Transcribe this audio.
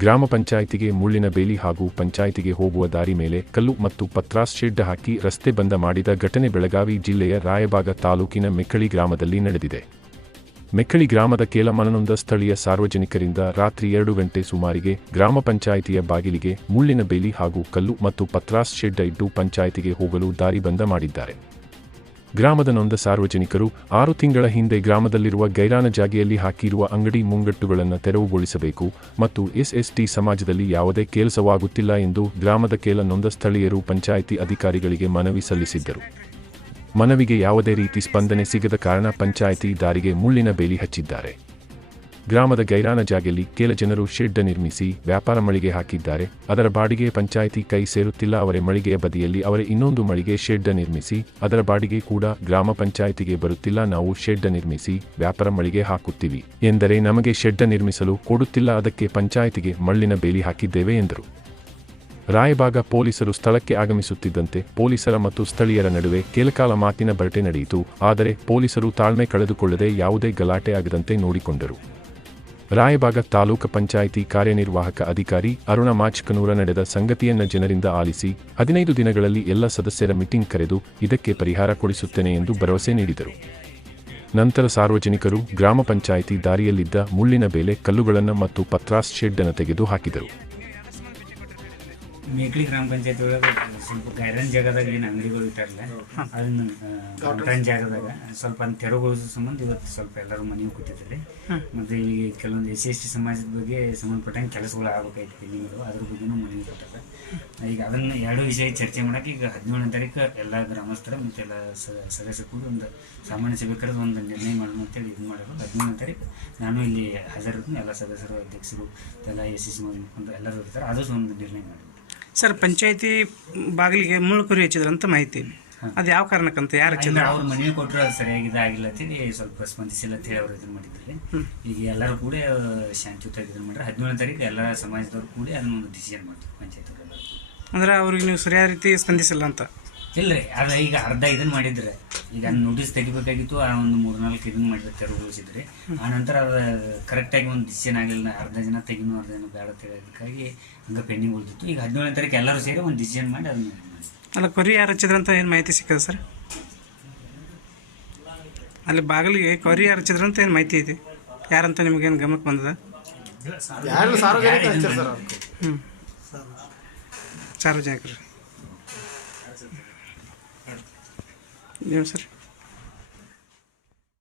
ಗ್ರಾಮ ಪಂಚಾಯಿತಿಗೆ ಮುಳ್ಳಿನ ಬೇಲಿ ಹಾಗೂ ಪಂಚಾಯಿತಿಗೆ ಹೋಗುವ ದಾರಿ ಮೇಲೆ ಕಲ್ಲು ಮತ್ತು ಪತ್ರಾಸ್ ಶೆಡ್ ಹಾಕಿ ರಸ್ತೆ ಬಂದ ಮಾಡಿದ ಘಟನೆ ಬೆಳಗಾವಿ ಜಿಲ್ಲೆಯ ರಾಯಬಾಗ ತಾಲೂಕಿನ ಮೆಕ್ಕಳಿ ಗ್ರಾಮದಲ್ಲಿ ನಡೆದಿದೆ. ಮೆಕ್ಕಳಿ ಗ್ರಾಮದ ಕೆಲ ಮನನೊಂದ ಸ್ಥಳೀಯ ಸಾರ್ವಜನಿಕರಿಂದ ರಾತ್ರಿ ಎರಡು ಗಂಟೆ ಸುಮಾರಿಗೆ ಗ್ರಾಮ ಪಂಚಾಯಿತಿಯ ಬಾಗಿಲಿಗೆ ಮುಳ್ಳಿನ ಬೇಲಿ ಹಾಗೂ ಕಲ್ಲು ಮತ್ತು ಪತ್ರಾಸ್ ಶೆಡ್ ಇಟ್ಟು ಪಂಚಾಯಿತಿಗೆ ಹೋಗಲು ದಾರಿ ಬಂದ ಮಾಡಿದ್ದಾರೆ. ಗ್ರಾಮದ ನೊಂದ ಸಾರ್ವಜನಿಕರು ಆರು ತಿಂಗಳ ಹಿಂದೆ ಗ್ರಾಮದಲ್ಲಿರುವ ಗೈರಾನ ಜಾಗೆಯಲ್ಲಿ ಹಾಕಿರುವ ಅಂಗಡಿ ಮುಂಗಟ್ಟುಗಳನ್ನು ತೆರವುಗೊಳಿಸಬೇಕು ಮತ್ತು ಎಸ್ಎಸ್ಟಿ ಸಮಾಜದಲ್ಲಿ ಯಾವುದೇ ಕೆಲಸವಾಗುತ್ತಿಲ್ಲ ಎಂದು ಗ್ರಾಮದ ಕೆಲ ನೊಂದ ಸ್ಥಳೀಯರು ಪಂಚಾಯಿತಿ ಅಧಿಕಾರಿಗಳಿಗೆ ಮನವಿ ಸಲ್ಲಿಸಿದ್ದರು. ಮನವಿಗೆ ಯಾವುದೇ ರೀತಿ ಸ್ಪಂದನೆ ಸಿಗದ ಕಾರಣ ಪಂಚಾಯಿತಿ ದಾರಿಗೆ ಮುಳ್ಳಿನ ಬೇಲಿ ಹಚ್ಚಿದ್ದಾರೆ. ಗ್ರಾಮದ ಗೈರಾನ ಜಾಗೆಯಲ್ಲಿ ಕೆಲ ಜನರು ಶೆಡ್ ನಿರ್ಮಿಸಿ ವ್ಯಾಪಾರ ಮಳಿಗೆ ಹಾಕಿದ್ದಾರೆ. ಅದರ ಬಾಡಿಗೆ ಪಂಚಾಯಿತಿ ಕೈ ಸೇರುತ್ತಿಲ್ಲ. ಅವರ ಮಳಿಗೆಯ ಬದಿಯಲ್ಲಿ ಅವರ ಇನ್ನೊಂದು ಮಳಿಗೆ ಶೆಡ್ ನಿರ್ಮಿಸಿ, ಅದರ ಬಾಡಿಗೆ ಕೂಡ ಗ್ರಾಮ ಪಂಚಾಯಿತಿಗೆ ಬರುತ್ತಿಲ್ಲ. ನಾವು ಶೆಡ್ ನಿರ್ಮಿಸಿ ವ್ಯಾಪಾರ ಮಳಿಗೆ ಹಾಕುತ್ತೀವಿ ಎಂದರೆ ನಮಗೆ ಶೆಡ್ ನಿರ್ಮಿಸಲು ಕೊಡುತ್ತಿಲ್ಲ. ಅದಕ್ಕೆ ಪಂಚಾಯಿತಿಗೆ ಮಳ್ಳಿನ ಬೇಲಿ ಹಾಕಿದ್ದೇವೆ ಎಂದರು. ರಾಯಬಾಗ ಪೊಲೀಸರು ಸ್ಥಳಕ್ಕೆ ಆಗಮಿಸುತ್ತಿದ್ದಂತೆ ಪೊಲೀಸರ ಮತ್ತು ಸ್ಥಳೀಯರ ನಡುವೆ ಕೆಲಕಾಲ ಮಾತಿನ ಬರಟೆ ನಡೆಯಿತು. ಆದರೆ ಪೊಲೀಸರು ತಾಳ್ಮೆ ಕಳೆದುಕೊಳ್ಳದೆ ಯಾವುದೇ ಗಲಾಟೆ ಆಗದಂತೆ ನೋಡಿಕೊಂಡರು. ರಾಯಬಾಗ ತಾಲೂಕು ಪಂಚಾಯಿತಿ ಕಾರ್ಯನಿರ್ವಾಹಕ ಅಧಿಕಾರಿ ಅರುಣ ಮಾಚ್ಕನೂರ ನಡೆದ ಸಂಗತಿಯನ್ನ ಜನರಿಂದ ಆಲಿಸಿ ಹದಿನೈದು ದಿನಗಳಲ್ಲಿ ಎಲ್ಲ ಸದಸ್ಯರ ಮೀಟಿಂಗ್ ಕರೆದು ಇದಕ್ಕೆ ಪರಿಹಾರ ಕೊಡಿಸುತ್ತೇನೆ ಎಂದು ಭರವಸೆ ನೀಡಿದರು. ನಂತರ ಸಾರ್ವಜನಿಕರು ಗ್ರಾಮ ಪಂಚಾಯಿತಿ ದಾರಿಯಲ್ಲಿದ್ದ ಮುಳ್ಳಿನ ಬೇಲೆ ಕಲ್ಲುಗಳನ್ನು ಮತ್ತು ಪತ್ರಾಸ್ ಶೆಡ್ ಅನ್ನು ತೆಗೆದು ಹಾಕಿದರು ಮೇಕ್ಳಿ ಗ್ರಾಮ ಪಂಚಾಯತ್ ಒಳಗೆ ಸ್ವಲ್ಪ ಗೈರನ್ ಜಾಗದಾಗ ಏನು ಅಂಗಡಿಗಳು ಇಟ್ಟಾರಲ್ಲ ಅದನ್ನ ಗೌಟನ್ ಜಾಗದಾಗ ಸ್ವಲ್ಪ ಅದನ್ನ ತೆರವುಗೊಳಿಸೋ ಸಂಬಂಧ ಇವತ್ತು ಸ್ವಲ್ಪ ಎಲ್ಲರೂ ಮನೆಗೆ ಕೂತಿದ್ದಾರೆ. ಮತ್ತು ಈಗ ಕೆಲವೊಂದು ಎಸ್ ಸಿ ಎಸ್ ಟಿ ಸಮಾಜದ ಬಗ್ಗೆ ಸಂಬಂಧಪಟ್ಟಂಗೆ ಕೆಲಸಗಳು ಆಗ್ಬೇಕಾಯ್ತು ನೀವು ಅದ್ರ ಬಗ್ಗೆನೂ ಮನೆಗೆ ಕೊಟ್ಟಾರೆ ಈಗ ಅದನ್ನ ಎರಡು ವಿಷಯ ಚರ್ಚೆ ಮಾಡೋಕೆ ಈಗ ಹದಿನೇಳನೇ ತಾರೀಕು ಎಲ್ಲ ಗ್ರಾಮಸ್ಥರ ಮತ್ತು ಎಲ್ಲ ಸ- ಸದಸ್ಯರು ಕೂಡ ಒಂದು ಸಾಮಾನ್ಯ ಸಭೆ ಕರೆದು ಒಂದು ನಿರ್ಣಯ ಮಾಡೋಣ ಅಂತೇಳಿ ಇದು ಮಾಡೋದು ಹದಿನೇಳನೇ ತಾರೀಕು ನಾನು ಇಲ್ಲಿ ಹಾಜರಿರ್ತೀನಿ. ಎಲ್ಲ ಸದಸ್ಯರು ಅಧ್ಯಕ್ಷರು ಎಲ್ಲ ಎಸ್ ಸಿ ಸಿ ಮುಖಂಡರು ಎಲ್ಲರೂ ಇರ್ತಾರೆ. ಅದು ಒಂದು ನಿರ್ಣಯ ಮಾಡಿ ಸರ್ ಪಂಚಾಯತಿ ಬಾಗಿಲಿಗೆ ಮುಳ್ಳು ಕುರಿ ಅಂತ ಮಾಹಿತಿ. ಅದು ಯಾವ ಕಾರಣಕ್ಕಂತ ಯಾರು ಹಚ್ಚಿದ್ರು? ಅವ್ರ ಮನೆ ಕೊಟ್ಟರು ಅದು ಸರಿಯಾಗಿ ಇದಾಗಿಲ್ಲ ಅಂತೇಳಿ ಸ್ವಲ್ಪ ಸ್ಪಂದಿಸಿಲ್ಲ ಅಂತೇಳಿ ಅವ್ರು ಇದನ್ನ ಮಾಡಿದ್ರಿ. ಈಗ ಎಲ್ಲರೂ ಕೂಡ ಶಾಂತಿಯುತವಾಗಿ ಇದನ್ನ ಮಾಡ್ರೆ ಹದಿನೇಳನೇ ತಾರೀಕು ಎಲ್ಲ ಸಮಾಜದವ್ರು ಕೂಡಿ ಅದನ್ನ ಒಂದು ಡಿಸಿಷನ್ ಮಾಡ್ತಾರೆ ಪಂಚಾಯತ್ ಅಂದ್ರೆ ಅವ್ರಿಗೆ ನೀವು ಸರಿಯಾದ ರೀತಿ ಸ್ಪಂದಿಸಿಲ್ಲ ಅಂತ? ಇಲ್ರಿ ಅದ ಈಗ ಅರ್ಧ ಇದನ್ನ ಮಾಡಿದ್ರೆ ಈಗ ನೋಟಿಸ್ ತೆಗಿಬೇಕಾಗಿತ್ತು ಆ ಒಂದು ಮೂರ್ ನಾಲ್ಕು ಇದನ್ನ ಮಾಡಿದ್ರೆ ತೆರವುಗೊಳಿಸಿದ್ರಿ ಆ ನಂತರ ಅದ ಕರೆಕ್ಟಾಗಿ ಒಂದು ಡಿಸಿಷನ್ ಆಗಲಿಲ್ಲ ಅರ್ಧ ಜನ ತೆಗಿನೂ ಅರ್ಧ ಜನ ಬೇಡ ತೆಗೋದಕ್ಕಾಗಿ ಹಂಗೆ ಪೆಂಡಿಂಗ್ ಉಳಿದಿತ್ತು. ಈಗ ಹದಿನೇಳನೇ ತಾರೀಕು ಎಲ್ಲರೂ ಸೇರಿ ಒಂದು ಡಿಸಿಷನ್ ಮಾಡಿ ಅದನ್ನ ಅಲ್ಲ ಕೊರಿ ಯಾರು ಹಚ್ಚಿದ್ರಂತ ಏನು ಮಾಹಿತಿ ಸಿಕ್ಕದ ಸರ್? ಅಲ್ಲಿ ಬಾಗಿಲಿಗೆ ಕೊರಿ ಯಾರು ಹಚ್ಚಿದ್ರಂತ ಏನು ಮಾಹಿತಿ ಇದೆ? ಯಾರಂತ ನಿಮಗೇನು ಗಮನಕ್ಕೆ ಬಂದದ? ಯಾರು ಸಾರ್ವಜನಿಕ ಹಚ್ಚಾರ ಸರ್ ಹ್ಞೂ ಸಾರ್ವಜನಿಕರು. ಏನು ಸರ್